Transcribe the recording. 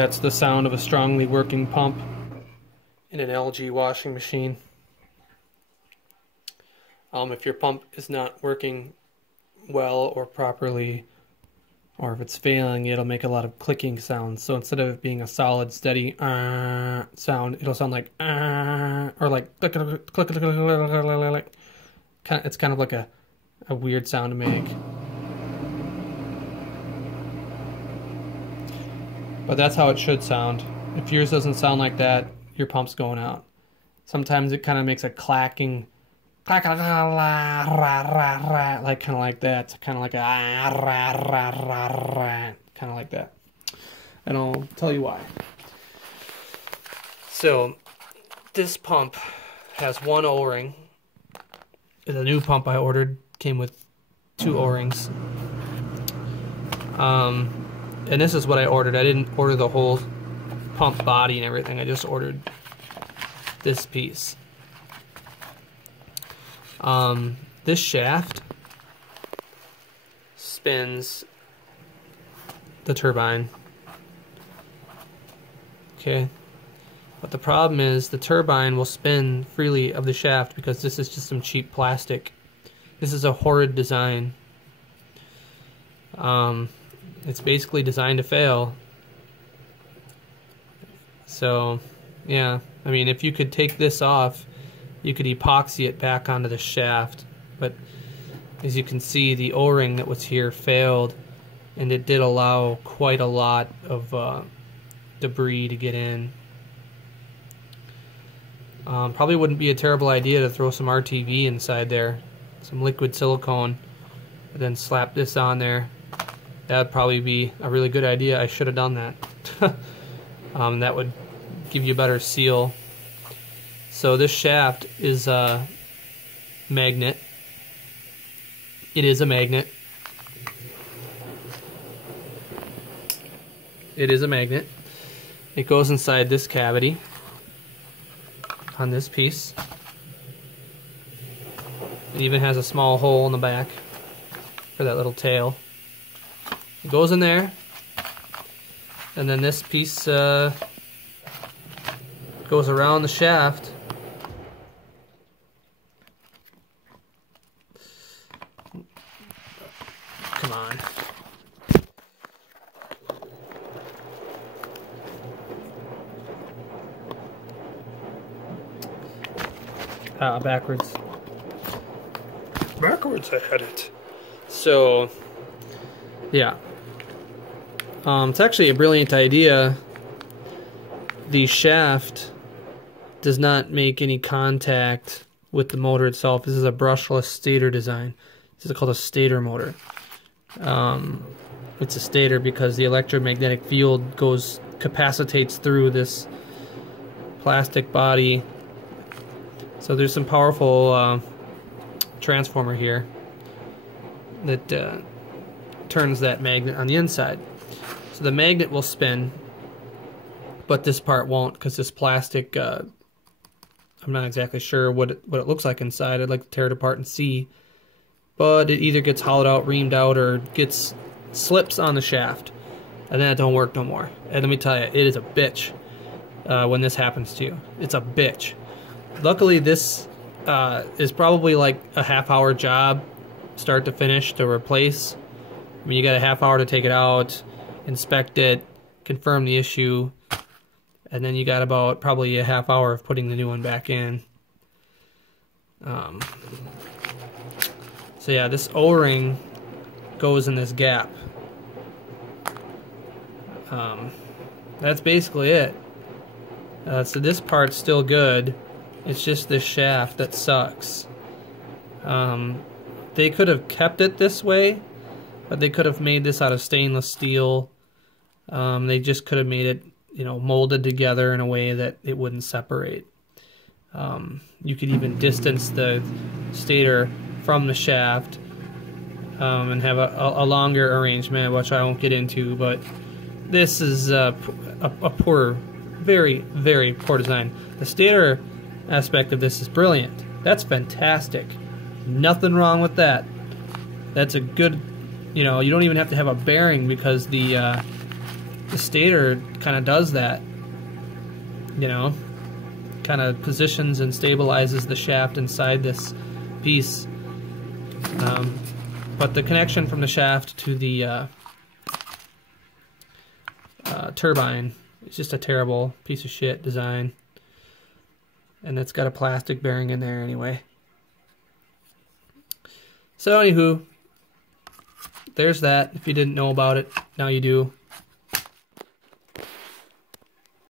That's the sound of a strongly working pump in an LG washing machine. If your pump is not working well or properly, or if it's failing, it'll make a lot of clicking sounds. So instead of it being a solid, steady sound, it'll sound like or like click, click, click, click, click. It's kind of like a weird sound to make. But that's how it should sound. If yours doesn't sound like that, your pump's going out. Sometimes it kind of makes a clacking, like kind of like that, kind of like a kind of like that. And I'll tell you why. So this pump has one O-ring. The new pump I ordered came with 2 O-rings. And this is what I ordered. I didn't order the whole pump body and everything. I just ordered this piece. This shaft spins the turbine. Okay. But the problem is the turbine will spin freely of the shaft because this is just some cheap plastic. This is a horrid design. It's basically designed to fail. So, yeah. I mean, if you could take this off, you could epoxy it back onto the shaft. But as you can see, the O-ring that was here failed, and it did allow quite a lot of debris to get in. Probably wouldn't be a terrible idea to throw some RTV inside there, some liquid silicone, and then slap this on there. That would probably be a really good idea. I should have done that. That would give you a better seal. So this shaft is a magnet. It is a magnet. It is a magnet. It goes inside this cavity on this piece. It even has a small hole in the back for that little tail. It goes in there, and then this piece goes around the shaft. Come on. Backwards. Backwards I had it. So, yeah. It's actually a brilliant idea. The shaft does not make any contact with the motor itself. This is a brushless stator design. This is called a stator motor. It's a stator because the electromagnetic field capacitates through this plastic body. So there's some powerful transformer here that turns that magnet on the inside. So the magnet will spin, but this part won't because this plastic, I'm not exactly sure what it looks like inside. I'd like to tear it apart and see. But it either gets hollowed out, reamed out, or slips on the shaft. And then it don't work no more. And let me tell you, it is a bitch when this happens to you. It's a bitch. Luckily, this is probably like a half-hour job, start to finish, to replace. I mean, you got a half hour to take it out, inspect it, confirm the issue, and then you got about probably a half hour of putting the new one back in. So yeah, this O-ring goes in this gap. That's basically it. So this part's still good. It's just this shaft that sucks. They could have kept it this way, but they could have made this out of stainless steel. They just could have made it, molded together in a way that it wouldn't separate. You could even distance the stator from the shaft and have a longer arrangement, which I won't get into, but this is a poor, very, very poor design. The stator aspect of this is brilliant. That's fantastic. Nothing wrong with that. That's a good, you don't even have to have a bearing because the the stator kind of does that, you know, kind of positions and stabilizes the shaft inside this piece. But the connection from the shaft to the turbine is just a terrible piece of shit design. And it's got a plastic bearing in there anyway. So anywho, there's that. If you didn't know about it, now you do.